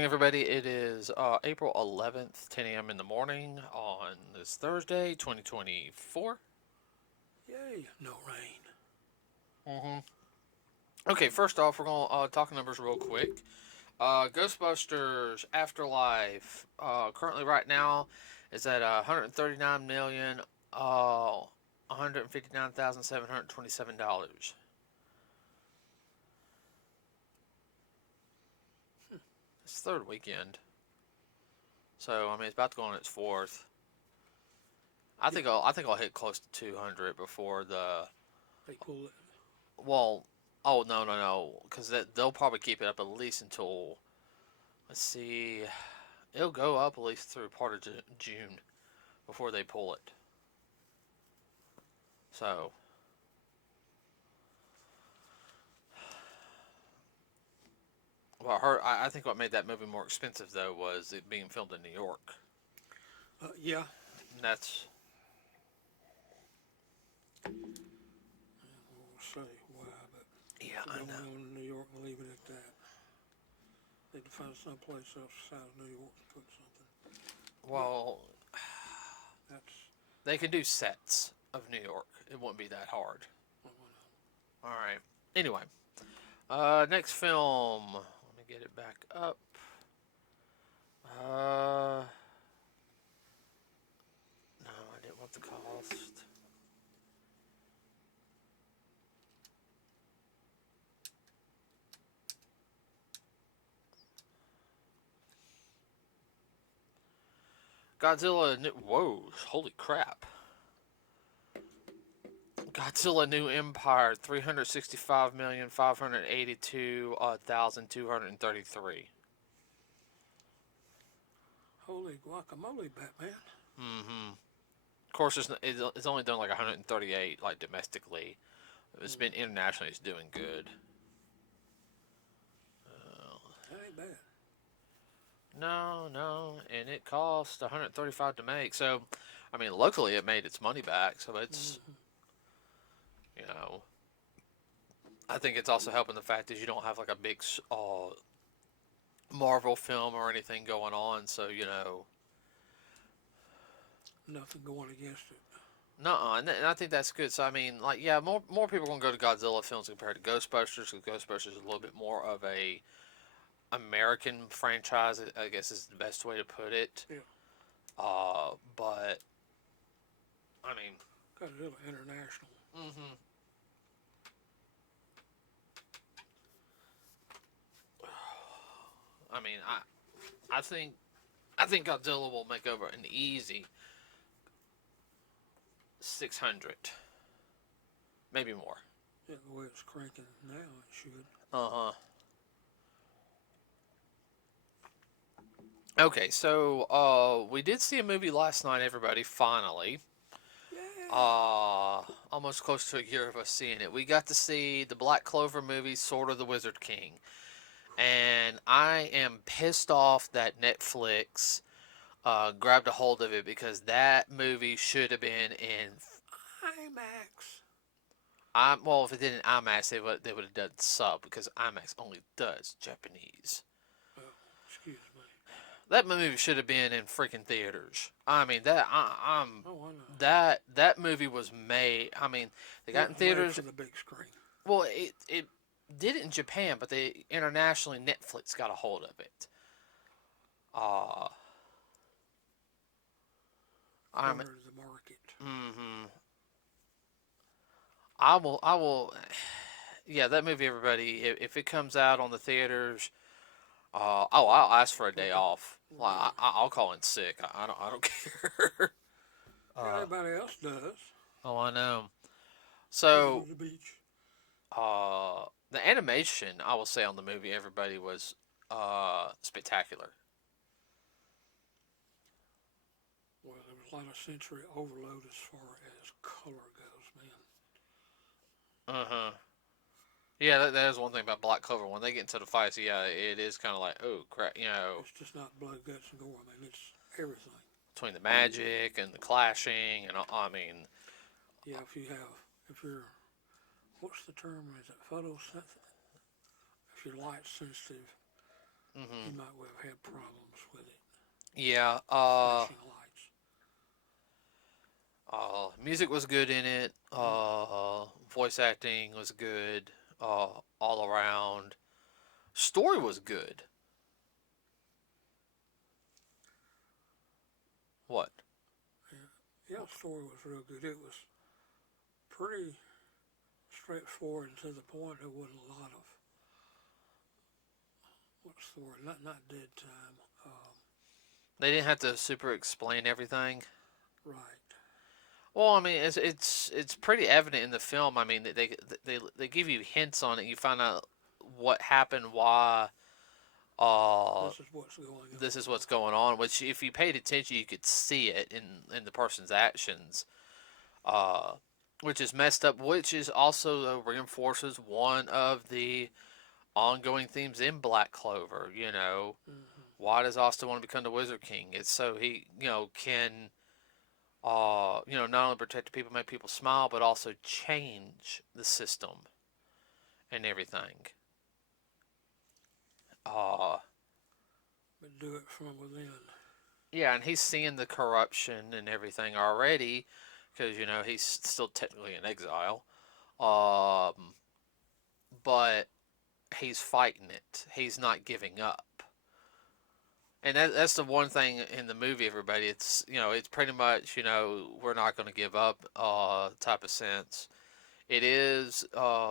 morning, everybody. It is April 11th, 10 a.m. in the morning on this Thursday, 2024. Yay, no rain. Mm-hmm. Okay, first off, we're going to talk numbers real quick. Ghostbusters Afterlife, currently right now, is at 139 million, $159,727. It's third weekend, so I mean it's about to go on its fourth. I think I'll hit close to 200 before the. They pull it. Well, oh no, because they'll probably keep it up at least until, let's see, it'll go up at least through part of June before they pull it. So, I think what made that movie more expensive though was it being filmed in New York. Yeah. And that's We'll say why, but yeah, if I we're know. going on to New York and leave it at that. Need to find someplace else outside of New York to put something. Well, That's. they could do sets of New York. It wouldn't be that hard. All right. Anyway, next film. Let me get it back up. No, I didn't want the cost. Whoa, holy crap. Godzilla New Empire, 365,582,233. Holy guacamole, Batman. Mm-hmm. Of course, it's only done like 138, like domestically. It's been internationally, it's doing good. That ain't bad. No, and it cost 135 to make. So, I mean, locally it made its money back. So it's, you know, I think it's also helping the fact that you don't have like a big Marvel film or anything going on. So Nothing going against it. no, and I think that's good. So I mean, like, yeah, more people are gonna go to Godzilla films compared to Ghostbusters. Because Ghostbusters is a little bit more of a American franchise, I guess is the best way to put it. Yeah. But I mean, Got a little international. mm-hmm. I mean, I think Godzilla will make over an easy 600, maybe more. Yeah, the way it's cranking now, it should. Uh huh. Okay, so we did see a movie last night, everybody. Finally, Yeah. almost close to a year of us seeing it. We got to see the Black Clover movie, Sword of the Wizard King, and I am pissed off that Netflix grabbed a hold of it because that movie should have been in. IMAX. Well, if it did in IMAX, they would have done sub because IMAX only does Japanese. Oh, excuse me. That movie should have been in freaking theaters. I mean I'm Oh, I know. that movie was made. I mean, they got in Made theaters. for the big screen. Well, it did it in Japan, but they internationally Netflix got a hold of it. Uh I'm Cornered the market. mm-hmm. I will yeah, that movie, everybody, if it comes out on the theaters, I'll ask for a day off. Like, I'll call in sick. I don't care. Everybody else does. Oh, I know. Go So, to the beach. the animation, I will say, on the movie, everybody, was spectacular. Well, there was a lot of sensory overload as far as color goes, man. Uh huh. Yeah, that is one thing about Black Clover. When they get into the fights, yeah, it is kind of like, oh crap, It's just not blood, guts, and gore. I mean, it's everything. between the magic and the clashing, and I mean, Yeah, if you're, what's the term? Is it photosensitive? If you're light sensitive, Hmm. he might well have had problems with it. Yeah. Flashing lights. Music was good in it. Mm-hmm. Voice acting was good. All around. Story was good. What? Yeah, yeah, the story was real good. It was pretty straightforward and to the point. There wasn't a lot of what's the word? Not dead time. They didn't have to super explain everything. Right. Well, I mean, it's pretty evident in the film. I mean, they give you hints on it. You find out what happened, why. Uh, This is what's going this is on. what's going on. Which, if you paid attention, you could see it in the person's actions. Uh, which is messed up. Which is also reinforces one of the ongoing themes in Black Clover. Mm-hmm. Why does Austin want to become the Wizard King? It's so he can not only protect the people, make people smile, but also change the system and everything. Uh, But do it from within. yeah, and he's seeing the corruption and everything already, because he's still technically in exile. Um, but he's fighting it. He's not giving up. And that's the one thing in the movie, everybody. It's pretty much we're not going to give up type of sense. It is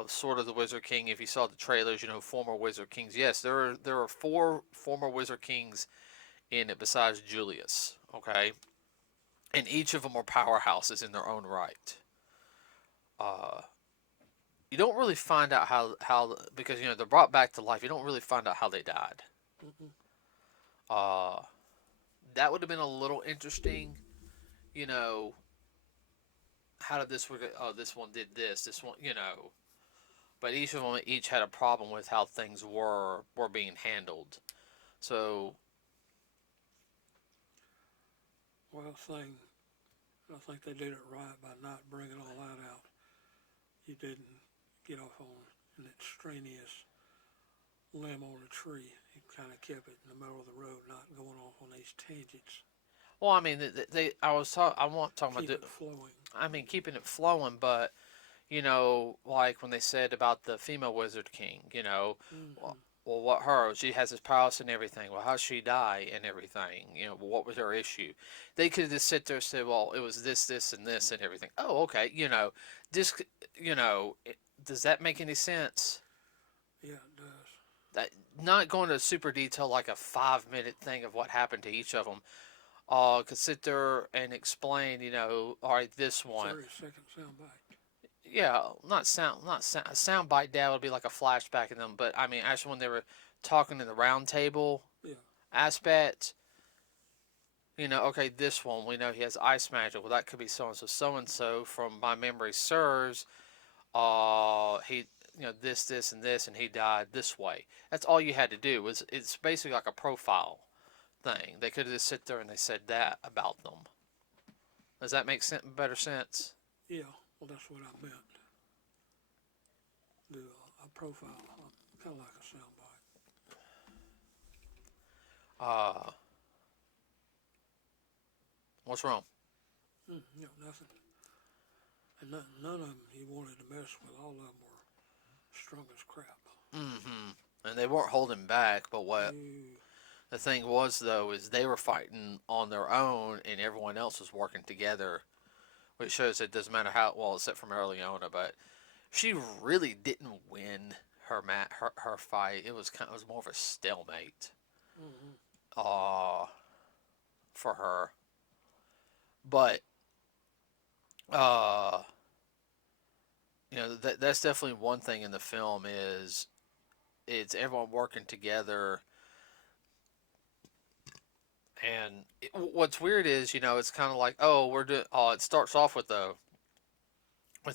sort of the Wizard King. If you saw the trailers, former Wizard Kings. Yes, there are four former Wizard Kings in it besides Julius. Okay, and each of them are powerhouses in their own right. Uh, you don't really find out how because they're brought back to life. You don't really find out how they died. Mm-mm. Uh, that would have been a little interesting. You know, how did this work? Oh, this one did this. This one, but each of them each had a problem with how things were being handled. So, Well, I think they did it right by not bringing all that out. You didn't get off on an extraneous limb on a tree. You kind of kept it in the middle of the road, not going off on these tangents. well, I mean, I want talking about Keep it flowing. I mean, keeping it flowing, but like when they said about the female Wizard King, Mm-hmm. well, what her? She has this palace and everything. Well, how did she die and everything? What was her issue? They could just sit there and say, well, it was this, and this, and everything. Oh, okay. This, you know, does that make any sense? Yeah, it does. That not going to super detail like a 5 minute thing of what happened to each of them. Could sit there and explain, all right, this one, 30-second soundbite. yeah, not a sound bite. Dad would be like a flashback of them, but I mean, actually, when they were talking in the round table Yeah. aspect, okay, this one we know he has ice magic. Well, that could be so and so from my memory serves. He, this, and this, and he died this way. That's all you had to do. It's basically like a profile thing. They could have just sit there and they said that about them. Does that make better sense? Yeah. Well, that's what I meant. Do a profile, kind of like a soundbite. Uh, what's wrong? Nothing. And none of them he wanted to mess with. All of them were strong as crap. Mm-hmm. And they weren't holding back, but what You, the thing was though is they were fighting on their own, and everyone else was working together, which shows it doesn't matter how well, except for Marileona, but she really didn't win her fight. It was more of a stalemate. mm-hmm. Uh for her. But uh that's definitely one thing in the film is it's everyone working together. And what's weird is, it's kind of like, oh, we're doing. Oh, it starts off with the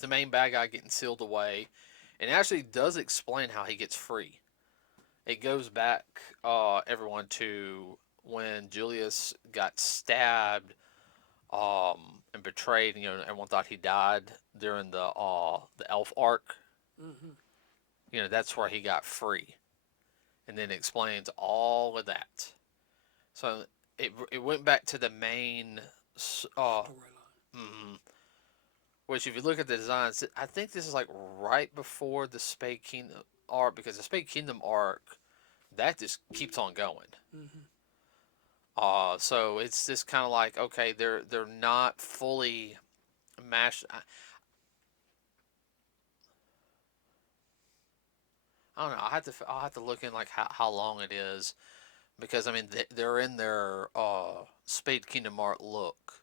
main bad guy getting sealed away, and it actually does explain how he gets free. It goes back, everyone, to when Julius got stabbed, and betrayed. Everyone thought he died during the elf arc. Mm-hmm. That's where he got free. and then explains all of that. So it went back to the main, uh, storyline. mm, which if you look at the designs, I think this is like right before the Spade Kingdom arc, because the Spade Kingdom arc that just keeps on going. Mm-hmm. So it's just kind of like, okay, they're not fully mashed. I don't know. I'll have to look in like how long it is, because I mean they're in their Spade Kingdom art look,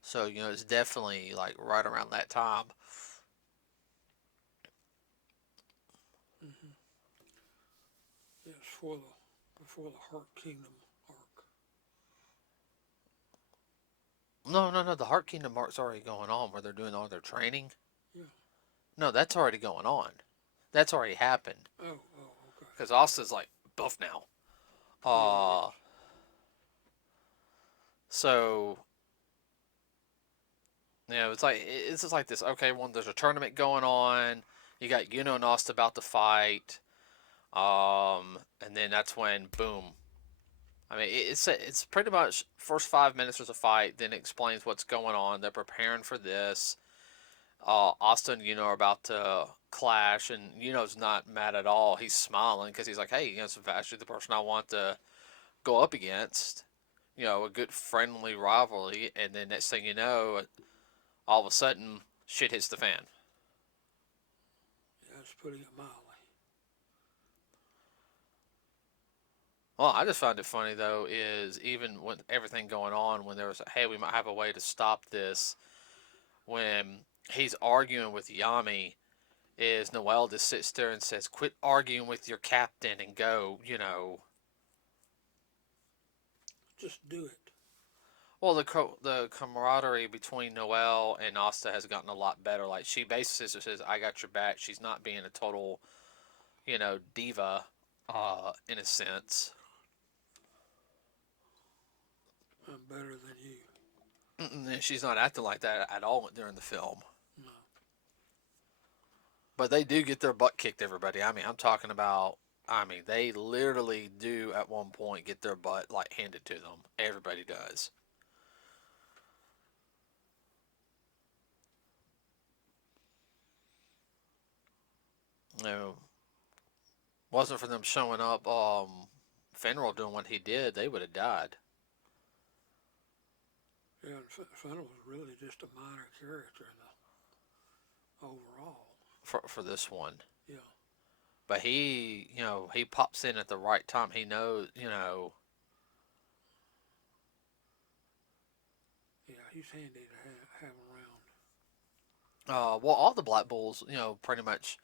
so it's definitely like right around that time. Mm-hmm. Yes, for the before the Heart Kingdom arc. No, no, no. The Heart Kingdom arc's already going on where they're doing all their training. Yeah. No, that's already going on. That's already happened Oh, oh, okay. because Asta's like buff now. Yeah, he Uh, is. so it's just like this. Okay, when there's a tournament going on, you got Yuno and Asta about to fight. And then that's when boom. I mean, it's pretty much first 5 minutes there's a fight, then it explains what's going on. They're preparing for this. Asta and Yuno are about to clash, and Yuno's not mad at all. He's smiling because he's like, "Hey, it's actually the person I want to go up against. A good friendly rivalry." And then next thing you know, all of a sudden, shit hits the fan. Yeah, that's putting it mildly. Well, I just found it funny though, is even with everything going on, when there was, hey, we might have a way to stop this. When he's arguing with Yami, is Noel just sits there and says, "Quit arguing with your captain and go." Just do it. Well, the camaraderie between Noel and Asta has gotten a lot better. Like, she basically says, "I got your back." She's not being a total, diva, in a sense. I'm better than you. She's not acting like that at all during the film. No. But they do get their butt kicked, everybody. I mean, I'm talking about. I mean, they literally do at one point get their butt like handed to them. Everybody does. You know, wasn't for them showing up, Fenrir doing what he did, they would have died Yeah, and Fennel was really just a minor character in the overall. for this one. Yeah. But he pops in at the right time. He knows. Yeah, he's handy to have around. Well, all the Black Bulls, pretty much,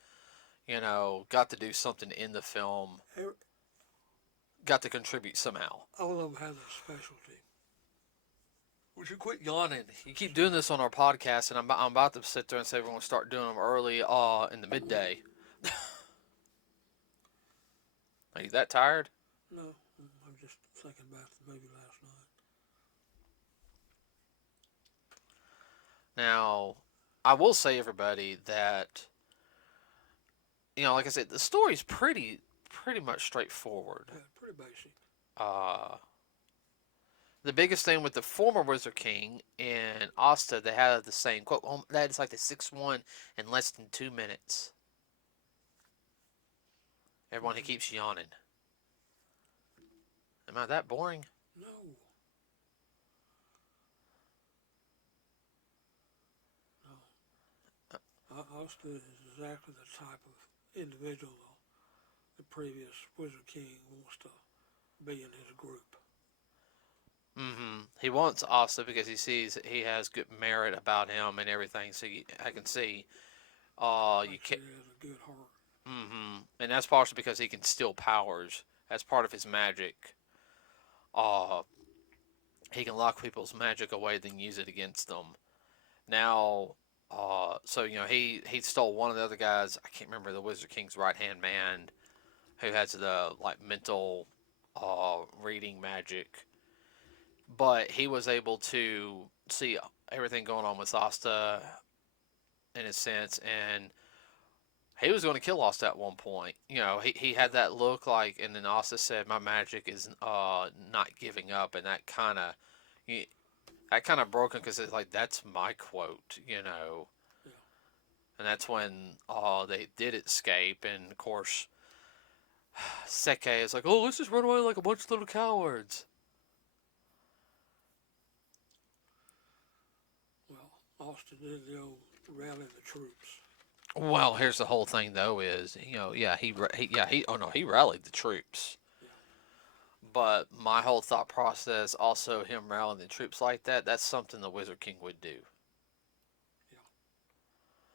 got to do something in the film, got to contribute somehow. All of them have their specialty. Would you quit yawning? You keep doing this on our podcast, and I'm about to sit there and say we're going to start doing them early, in the midday. Are you that tired? No, I'm just thinking about the movie last night. Now, I will say, everybody, that like I said, the story's pretty much straightforward. Yeah, pretty basic. Uh, the biggest thing with the former Wizard King and Asta, they had the same quote. Oh, that is like the 6-1 in less than 2 minutes. Everyone, he keeps yawning. Am I that boring? No, no. Austin is exactly the type of individual the previous Wizard King wants to be in his group. He wants Asta because he sees he has good merit about him and everything. So I can see. You Thinks can. he has a good heart. And that's partially because he can steal powers. That's part of his magic. Uh, he can lock people's magic away, then use it against them. Now, so he stole one of the other guys. I can't remember the Wizard King's right hand man, who has the like mental, reading magic. But he was able to see everything going on with Asta in a sense, and he was going to kill us at one point. He had that look like, and then also said, "My magic is not giving up," and that kind of broke him because it's like that's my quote. Yeah. And that's when they did escape, and of course Seke is like, "Oh, let's just run away like a bunch of little cowards." Well, Austin did the old rally the troops. Well, here's the whole thing though: is yeah, he rallied the troops. Yeah. But my whole thought process, also him rallying the troops like that, that's something the Wizard King would do. Yeah.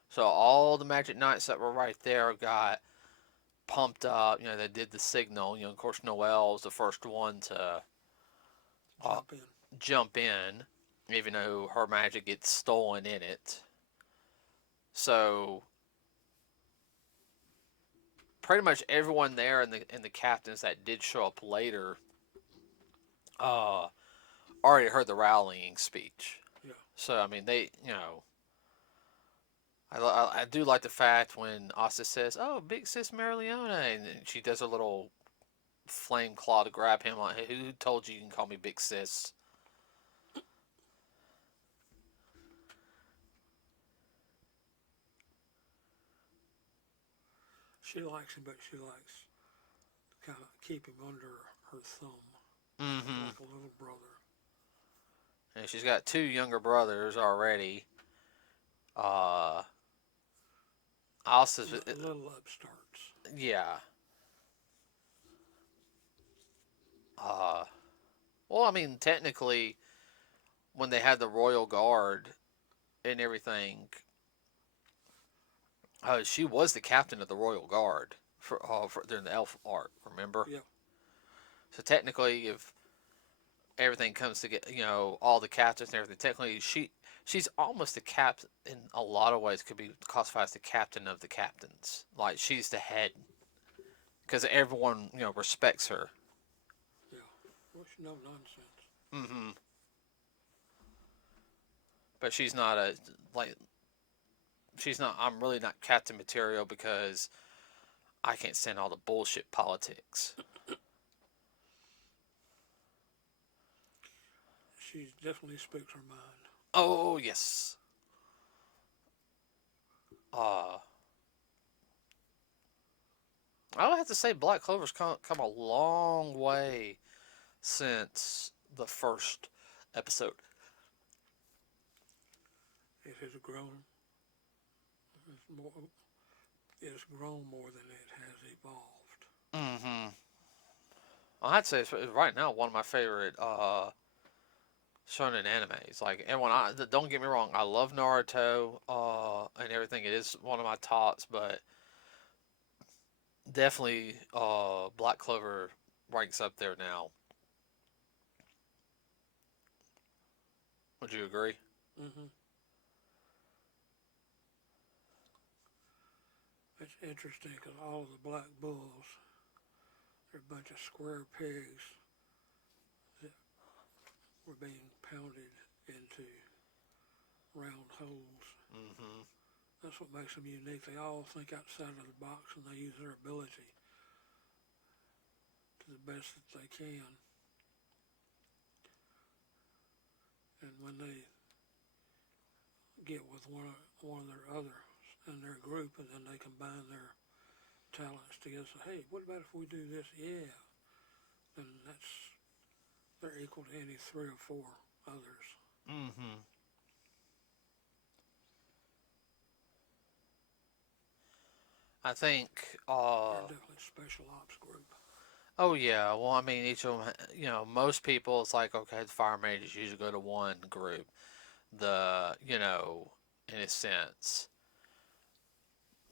So all the Magic Knights that were right there got pumped up. They did the signal. Of course, Noel was the first one to uh, Jump in. jump in, even though her magic gets stolen in it. So pretty much everyone there and the captains that did show up later uh, already heard the rallying speech. Yeah. So I mean, I do like the fact when Asta says, "Oh, Big Sis Marileone," and she does a little flame claw to grab him. Like, hey, who told you can call me Big Sis? She likes him, but she likes to kind of keep him under her thumb, Mm-hmm. like a little brother. And she's got two younger brothers already. Uh, Asta's, Little upstarts. yeah. Uh, well, I mean, technically, when they had the royal guard and everything, she was the captain of the royal guard for during the elf arc. Remember? Yeah. So technically, if everything comes together, all the captains and everything, technically she's almost the captain in a lot of ways. Could be classified as the captain of the captains. Like she's the head because everyone respects her. Yeah. Well, she no nonsense. Mm-hmm. But she's not a like she's not. I'm really not captain material because I can't stand all the bullshit politics. She definitely speaks her mind. Oh yes. Uh I would have to say Black Clover's come a long way since the first episode. It has grown. It's more. It's grown more than it has evolved. Mm-hmm. I'd say it's right now one of my favorite shonen animes. Like, and when don't get me wrong, I love Naruto and everything. It is one of my tops, but definitely Black Clover ranks up there now. Would you agree? Mm-hmm. It's interesting because all of the black bulls, they're a bunch of square pegs that were being pounded into round holes. Mm-hmm. That's what makes them unique. They all think outside of the box and they use their ability to the best that they can. And when they get with one of their others in their group, and then they combine their talents together. So, hey, what about if we do this? Yeah, then they're equal to any three or four others. Mm-hmm. I think. They're definitely a special ops group. Oh yeah. Well, I mean, each of them. Most people, it's like okay, the fire mages usually go to one group. In a sense,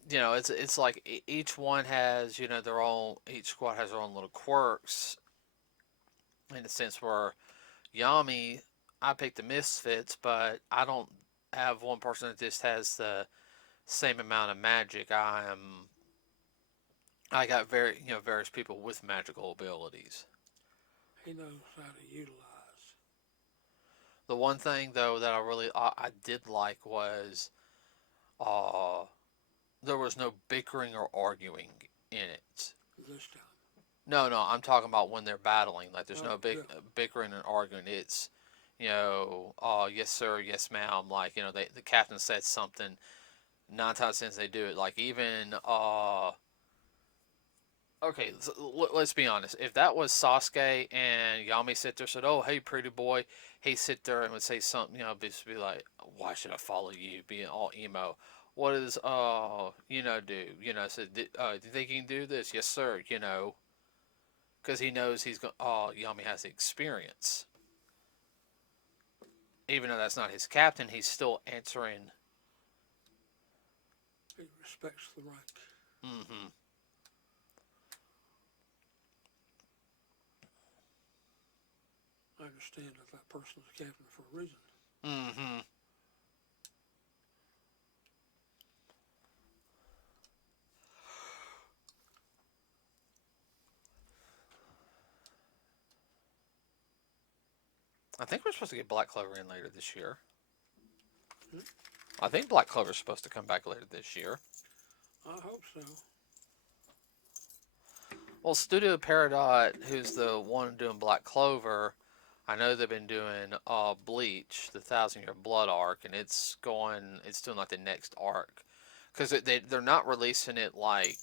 it's like each one has their own. Each squad has their own little quirks. In a sense, where Yami, I picked the misfits, but I don't have one person that just has the same amount of magic. I got various people with magical abilities. He knows how to utilize. The one thing though that I did like was uh there was no bickering or arguing in it. this time. No, no, I'm talking about when they're battling. Like, there's no Oh, big yeah. bickering and arguing. It's, oh, yes sir, yes ma'am. Like, the captain said something. 9 times since they do it. Like, even okay, let's be honest. If that was Sasuke and Yami sit there said, "Oh, hey, pretty boy," he sit there and would say something, just be like, "Why should I follow you?" Being all emo. What does do? So do you think you can do this? Yes, sir. Because he knows he's going. Oh, Yami has the experience. Even though that's not his captain, he's still answering. He respects the rank. Mm-hmm. I understand that that person's a captain for a reason. Mm-hmm. I think we're supposed to get Black Clover in later this year. Hmm? I think Black Clover's supposed to come back later this year. I hope so. Well, Studio Peridot, who's the one doing Black Clover, I know they've been doing Bleach, the Thousand Year Blood arc, and it's doing like the next arc, because they're not releasing it like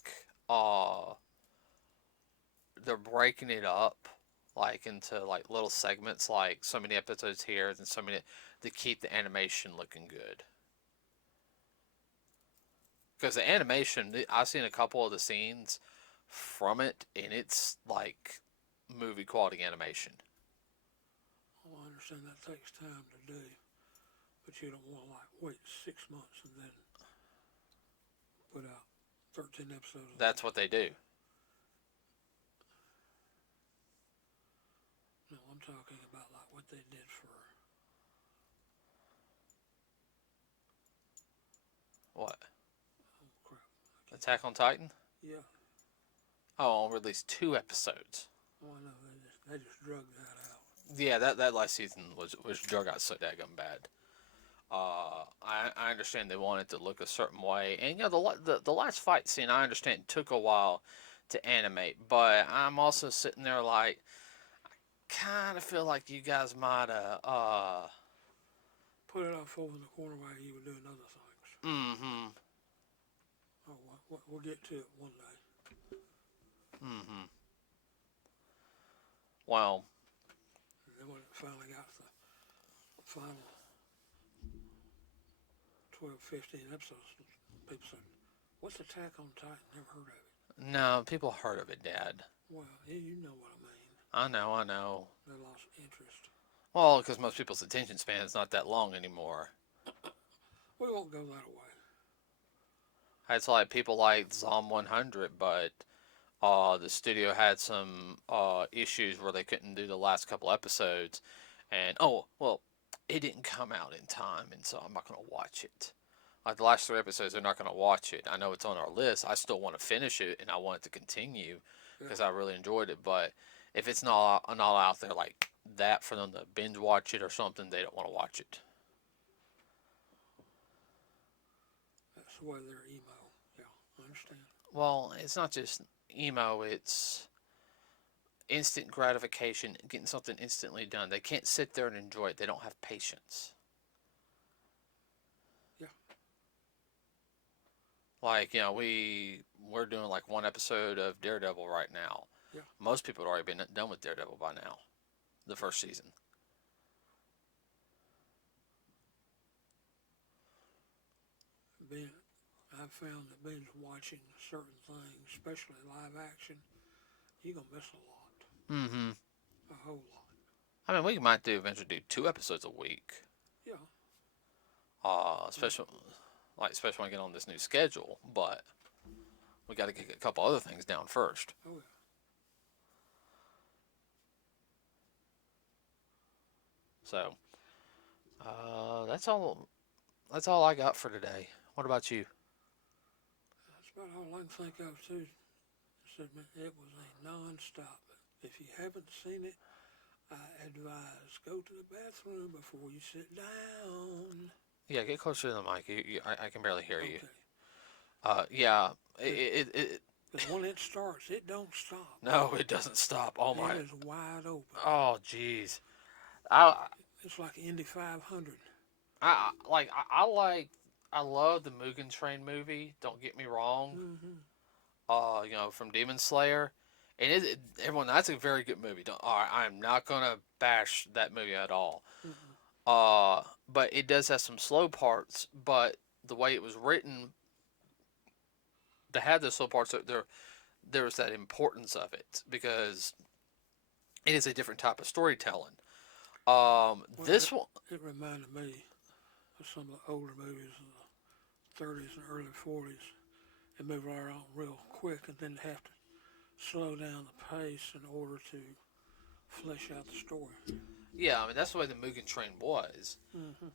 they're breaking it up like into like little segments, like so many episodes here and so many to keep the animation looking good. Because the animation, I've seen a couple of the scenes from it, and it's like movie quality animation. Well, I understand that takes time to do, but you don't want to like wait 6 months and then put out 13 episodes. That's what they do. No, I'm talking about like what they did for. What? Oh crap! Attack on Titan? Yeah. Oh, I'll release 2 episodes. Oh, I know they just drug that out. Yeah, that last season was drug out so daggum bad. I understand they wanted to look a certain way, and the last fight scene I understand took a while to animate, but I'm also sitting there like, kind of feel like you guys might have Put it off over in the corner while you were doing other things. mm-hmm. Oh, we'll get to it one day. Mm-hmm. Well, And then when it finally got the final 12, 15 episodes, people said, "What's Attack on Titan? Never heard of it." no, people heard of it, Dad. Well, you know what I mean. I know. They lost interest. Well, because most people's attention span is not that long anymore. We won't go that way. It's like people like Zom 100, but the studio had some issues where they couldn't do the last couple episodes, and oh well, it didn't come out in time, and so I'm not gonna watch it. Like the last 3 episodes, they're not gonna watch it. I know it's on our list. I still want to finish it, and I want it to continue because Yeah. I really enjoyed it. But if it's not out there like that for them to binge watch it or something, they don't want to watch it. That's the way they're emo. Yeah, I understand. Well, it's not just emo. It's instant gratification, getting something instantly done. They can't sit there and enjoy it. They don't have patience. Yeah. Like, we're doing like 1 episode of Daredevil right now. Yeah. Most people have already been done with Daredevil by now, the first season. I've found that binge watching certain things, especially live action, you're gonna miss a lot, Mm-hmm. a whole lot. I mean, we might eventually do 2 episodes a week. Yeah. Especially when I get on this new schedule. But we got to get a couple other things down first. Oh yeah. So, that's all. That's all I got for today. What about you? That's about all I can think of too. It was a non-stop. If you haven't seen it, I advise go to the bathroom before you sit down. Yeah, get closer to the mic. I can barely hear you. Okay. Yeah. It Because when it starts, it don't stop. no, it doesn't stop. Oh It my. is wide open. Oh jeez. I It's like Indy 500. I like. I love the Mugen Train movie. Don't get me wrong. Mm-hmm. From Demon Slayer, and everyone, that's a very good movie. Don't, all right, I'm not gonna bash that movie at all. Mm-hmm. But it does have some slow parts. But the way it was written, to have those slow parts, there's that importance of it because it is a different type of storytelling. Well, This one, it reminded me of some of the older movies of the 30s and early 40s. They move around real quick and then have to slow down the pace in order to flesh out the story. yeah, I mean that's the way the Mugen Train was. Mm-hmm.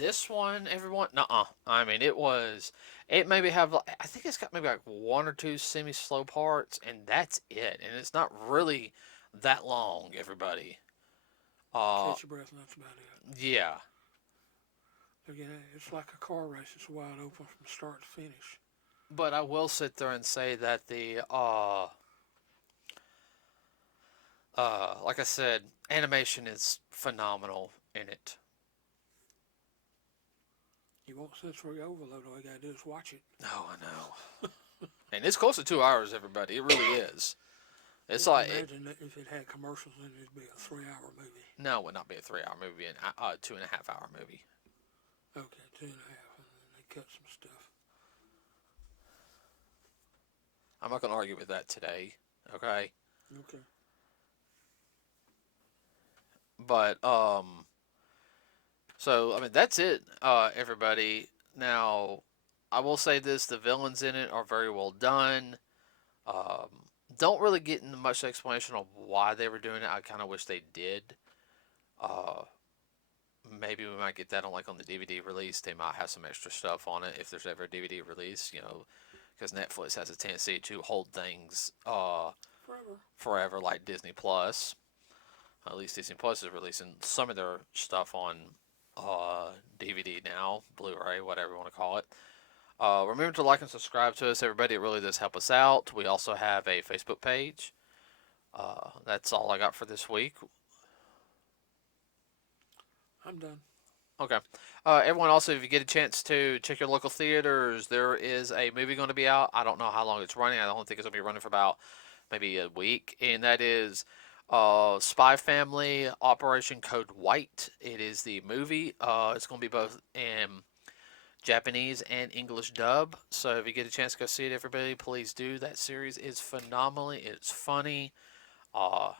This one, everyone, nuh-uh. I mean, it was. It maybe have. I think it's got maybe like one or two semi-slow parts, and that's it. And it's not really that long. Everybody. Uh, Catch your breath, and that's about it. yeah. Again, it's like a car race. It's wide open from start to finish. But I will sit there and say that the like I said, animation is phenomenal in it. You won't sensory overload. All you gotta do is watch it. Oh, I know. And it's close to 2 hours. Everybody, it really is. It's like Imagine that if it had commercials in it, it'd be a 3 hour movie. no, it would not be a 3 hour movie. It'd be a 2.5 hour movie. Okay, two and a half, and then they cut some stuff. I'm not going to argue with that today. Okay. Okay. But so I mean that's it, everybody. Now, I will say this: the villains in it are very well done. Um, don't really get into much explanation of why they were doing it. I kind of wish they did. Uh, Maybe we might get that on the DVD release. They might have some extra stuff on it if there's ever a DVD release. Because Netflix has a tendency to hold things Forever. forever, like Disney Plus. At least Disney Plus is releasing some of their stuff on DVD now, Blu-ray, whatever you want to call it. Remember to like and subscribe to us, everybody. It really does help us out. We also have a Facebook page. That's all I got for this week. I'm done. Okay. Everyone, also, if you get a chance to check your local theaters, there is a movie going to be out. I don't know how long it's running. I don't think it's going to be running for about maybe a week. And that is Spy Family Operation Code White. It is the movie. It's going to be both in Japanese and English dub. So if you get a chance to go see it, everybody, please do. That series is phenomenally. It's funny. Uh,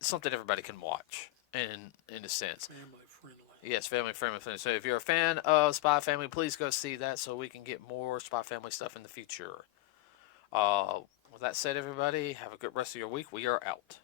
Something everybody can watch in a sense. Family friendly. Yes, family friendly. So if you're a fan of Spy Family, please go see that so we can get more Spy Family stuff in the future. Uh, with that said, everybody, have a good rest of your week. We are out.